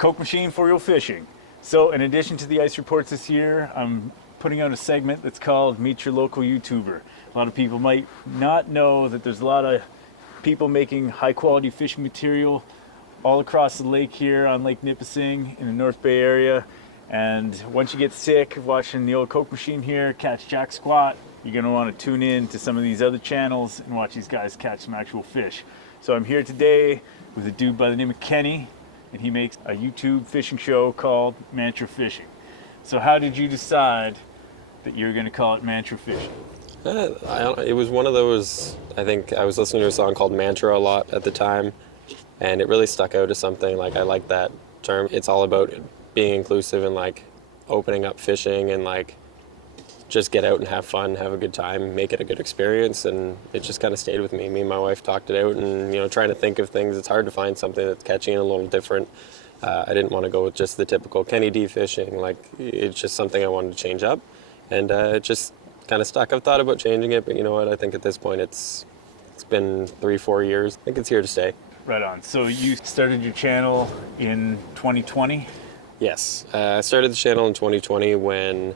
Kokemachine for your fishing. So in addition to the ice reports this year, I'm putting out a segment that's called Meet Your Local YouTuber. A lot of people might not know that there's a lot of people making high quality fishing material all across the lake here on Lake Nipissing in the North Bay area. And once you get sick of watching the old Kokemachine here catch jack squat, you're gonna wanna tune in to some of these other channels and watch these guys catch some actual fish. So I'm here today with a dude by the name of Kenny, and he makes a YouTube fishing show called Mantra Fishing. So how did you decide that you're gonna call it Mantra Fishing? It was one of those, I think I was listening to a song called Mantra a lot at the time, and it really stuck out as something, like I like that term. It's all about being inclusive and like opening up fishing and like just get out and have fun, have a good time, make it a good experience, and it just kind of stayed with me. Me and my wife talked it out, and trying to think of things. It's hard to find something that's catchy and a little different. I didn't want to go with just the typical Kenny D fishing. Like, it's just something I wanted to change up, and it just kind of stuck. I've thought about changing it, but you know what? I think at this point it's been 3-4 years. I think it's here to stay. Right on. So you started your channel in 2020? Yes, I started the channel in 2020 when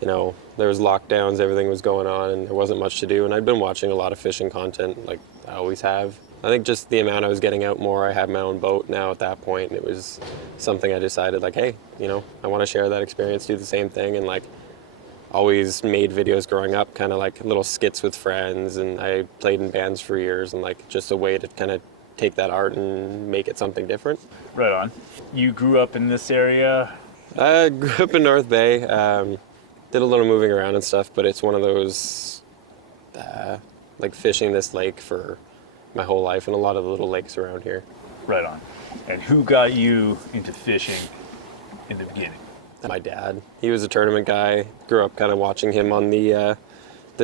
there was lockdowns, everything was going on, and there wasn't much to do. And I'd been watching a lot of fishing content, like I always have. I think just the amount I was getting out more. I had my own boat now at that point, and it was something I decided, like, hey, I want to share that experience, do the same thing, and like always made videos growing up, kind of like little skits with friends, and I played in bands for years, and like just a way to kind of take that art and make it something different. Right on. You grew up in this area? I grew up in North Bay. Did a little moving around and stuff, but it's one of those, like fishing this lake for my whole life and a lot of the little lakes around here. Right on. And who got you into fishing in the beginning? My dad. He was a tournament guy. Grew up kind of watching him on the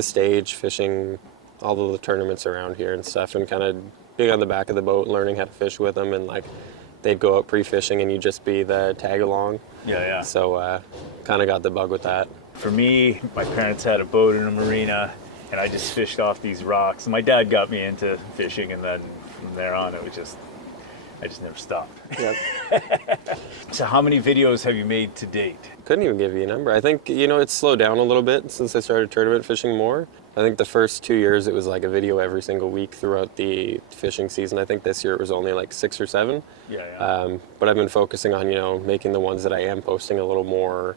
stage, fishing all the tournaments around here and stuff, and kind of being on the back of the boat, learning how to fish with him, and like they'd go out pre-fishing and you just be the tag along. Yeah. So kind of got the bug with that. For me, my parents had a boat in a marina, and I just fished off these rocks. My dad got me into fishing, and then from there on, I just never stopped. Yep. So how many videos have you made to date? Couldn't even give you a number. I think, it's slowed down a little bit since I started tournament fishing more. I think the first 2 years it was like a video every single week throughout the fishing season. I think this year it was only like 6 or 7. Yeah. But I've been focusing on, making the ones that I am posting a little more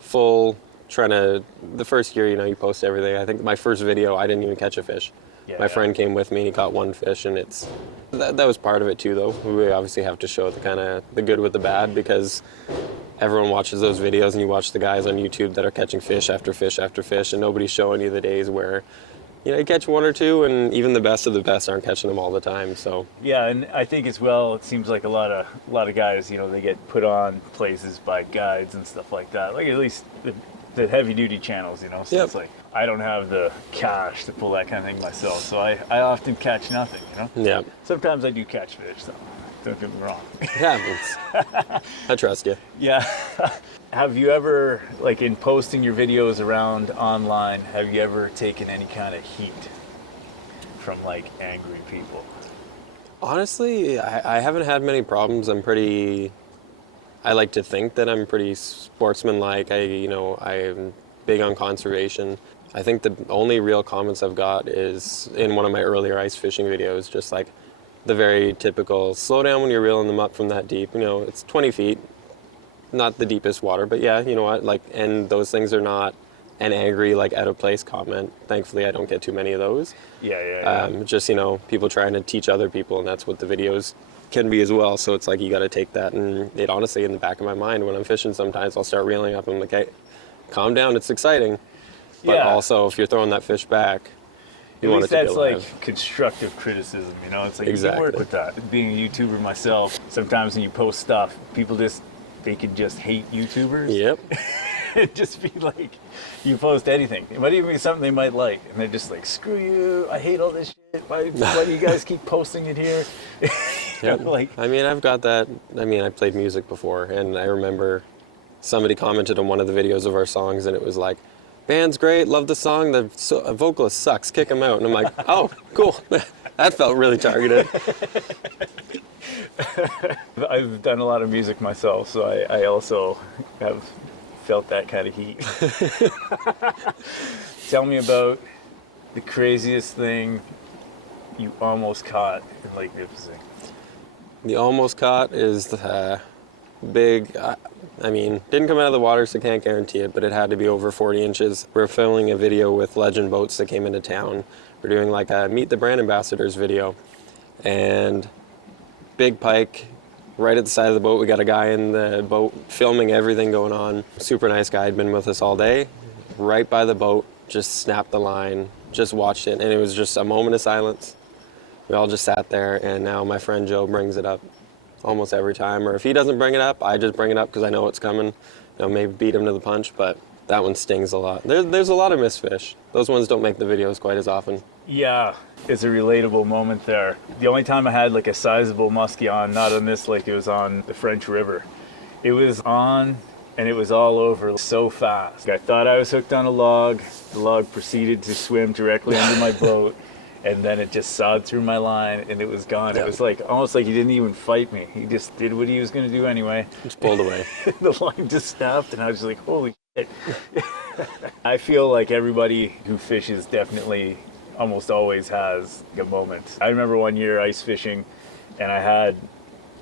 full. The first year, you post everything. I think my first video, I didn't even catch a fish. My friend came with me and he caught one fish, and that was part of it too, though. We obviously have to show the good with the bad, because everyone watches those videos and you watch the guys on YouTube that are catching fish after fish after fish, and nobody's showing you the days where you catch one or two, and even the best of the best aren't catching them all the time. So yeah, and I think as well, it seems like a lot of guys, they get put on places by guides and stuff like that. Like at least the heavy duty channels, so Yep. It's like I don't have the cash to pull that kind of thing myself, so I often catch nothing. Yeah. Sometimes I do catch fish, though. Don't get me wrong. It happens. I trust you. Yeah. Have you ever, like in posting your videos around online, have you ever taken any kind of heat from like angry people? Honestly, I haven't had many problems. I like to think that I'm pretty sportsmanlike. I'm big on conservation. I think the only real comments I've got is in one of my earlier ice fishing videos, just like the very typical, slow down when you're reeling them up from that deep. It's 20 feet, not the deepest water, but yeah, you know what, like, and those things are not an angry, like, out of place comment. Thankfully, I don't get too many of those. Yeah. Just, people trying to teach other people, and that's what the videos can be as well. So it's like you got to take that, and it honestly, in the back of my mind when I'm fishing, sometimes I'll start reeling up and I'm like, hey, calm down, it's exciting. But also, if you're throwing that fish back, you want it to be alive. That's like constructive criticism, It's like Exactly. You can work with that. Being a YouTuber myself, sometimes when you post stuff, people they can just hate YouTubers. Yep. It'd just be like, you post anything. It might even be something they might like, and they're just like, screw you, I hate all this shit. Why do you guys keep posting it here? Yep. Like, I've got that. I played music before, and I remember somebody commented on one of the videos of our songs, and it was like, band's great, love the song, the vocalist sucks, kick him out. And I'm like, oh, cool. That felt really targeted. I've done a lot of music myself, so I also have felt that kind of heat. Tell me about the craziest thing you almost caught in Lake Nipissing. The almost caught is big. I mean, didn't come out of the water, so can't guarantee it, but it had to be over 40 inches. We're filming a video with Legend Boats that came into town. We're doing like a Meet the Brand Ambassadors video. And big pike, right at the side of the boat. We got a guy in the boat filming everything going on. Super nice guy, had been with us all day. Right by the boat, just snapped the line, just watched it, and it was just a moment of silence. We all just sat there, and now my friend Joe brings it up almost every time. Or if he doesn't bring it up, I just bring it up because I know it's coming. Maybe beat him to the punch, but that one stings a lot. There's a lot of missed fish. Those ones don't make the videos quite as often. Yeah, it's a relatable moment there. The only time I had like a sizable muskie on, not on this lake, it was on the French River. It was on and it was all over so fast. I thought I was hooked on a log. The log proceeded to swim directly under my boat. And then it just sawed through my line and it was gone. It was like almost like he didn't even fight me. He just did what he was going to do anyway. Just pulled away. The line just snapped and I was just like, holy shit. I feel like everybody who fishes definitely almost always has a moment. I remember one year ice fishing and I had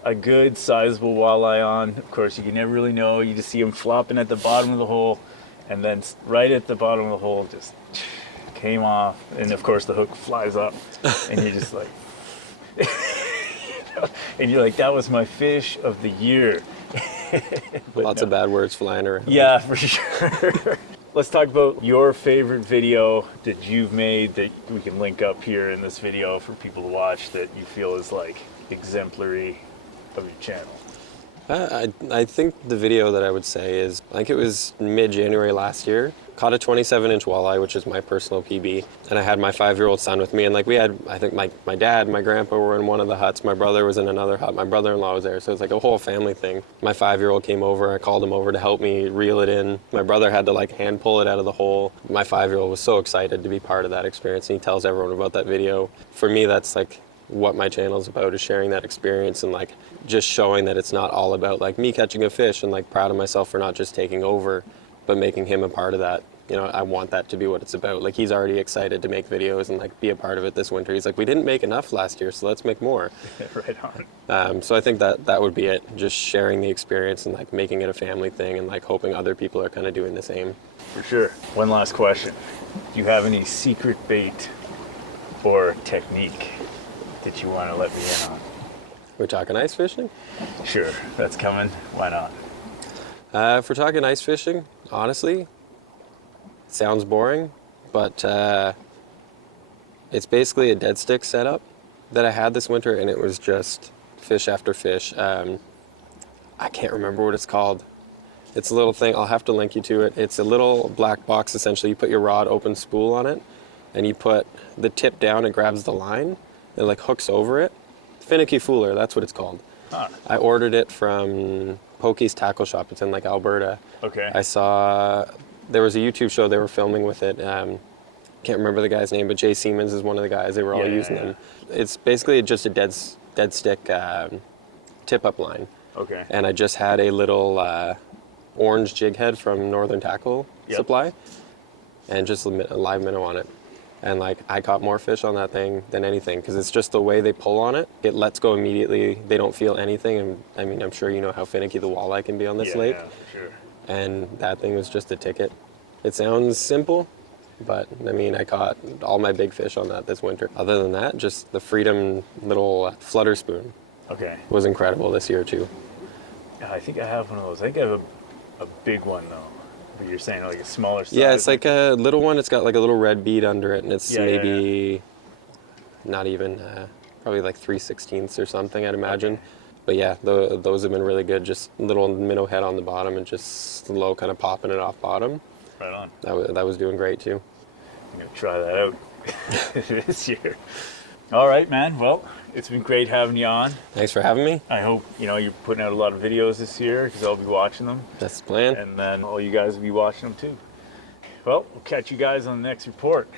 a good sizable walleye on. Of course, you can never really know. You just see them flopping at the bottom of the hole and then right at the bottom of the hole just came off, and of course the hook flies up, and you're just like, and you're like, that was my fish of the year. Lots of bad words flying around. Yeah, for sure. Let's talk about your favorite video that you've made that we can link up here in this video for people to watch that you feel is like exemplary of your channel. I think the video that I would say is, I think it was mid-January last year, caught a 27-inch walleye, which is my personal PB, and I had my 5-year-old son with me, and like we had, I think my dad and my grandpa were in one of the huts, my brother was in another hut, my brother-in-law was there, so it's like a whole family thing. My 5-year-old came over, I called him over to help me reel it in. My brother had to like hand pull it out of the hole. My 5-year-old was so excited to be part of that experience, and he tells everyone about that video. For me, that's like what my channel is about, is sharing that experience and like just showing that it's not all about like me catching a fish, and like proud of myself for not just taking over, but making him a part of that. I want that to be what it's about. Like, he's already excited to make videos and like be a part of it this winter. He's like, we didn't make enough last year, so let's make more. Right on. So I think that would be it. Just sharing the experience and like making it a family thing, and like hoping other people are kind of doing the same. For sure. One last question. Do you have any secret bait or technique that you want to let me in on? We're talking ice fishing? Sure, that's coming. Why not? If we're talking ice fishing, honestly, it sounds boring, but it's basically a dead stick setup that I had this winter, and it was just fish after fish. I can't remember what it's called. It's a little thing, I'll have to link you to it. It's a little black box, essentially. You put your rod open spool on it, and you put the tip down, it grabs the line, and like hooks over it. Finicky Fooler, that's what it's called. Huh. I ordered it from Pokey's Tackle Shop. It's in like Alberta. Okay. I saw, there was a YouTube show they were filming with it. Can't remember the guy's name, but Jay Siemens is one of the guys. They were all using them. It's basically just a dead stick tip-up line. Okay. And I just had a little orange jig head from Northern Tackle Supply, and just a live minnow on it. And like, I caught more fish on that thing than anything, because it's just the way they pull on it. It lets go immediately. They don't feel anything. And I mean, I'm sure you know how finicky the walleye can be on this lake. Yeah, for sure. And that thing was just a ticket. It sounds simple, but I mean, I caught all my big fish on that this winter. Other than that, just the Freedom little flutter spoon was incredible this year too. Yeah, I think I have one of those. I think I have a big one though. But you're saying like a smaller size. Yeah, it's like a little one. It's got like a little red bead under it, and it's maybe not even, probably like 3/16 or something, I'd imagine. Okay. But yeah, those have been really good. Just little minnow head on the bottom and just slow kind of popping it off bottom. Right on. That was doing great too. I'm going to try that out this year. All right, man. Well, it's been great having you on. Thanks for having me. I hope, you're putting out a lot of videos this year, because I'll be watching them. That's the plan. And then all you guys will be watching them too. Well, we'll catch you guys on the next report.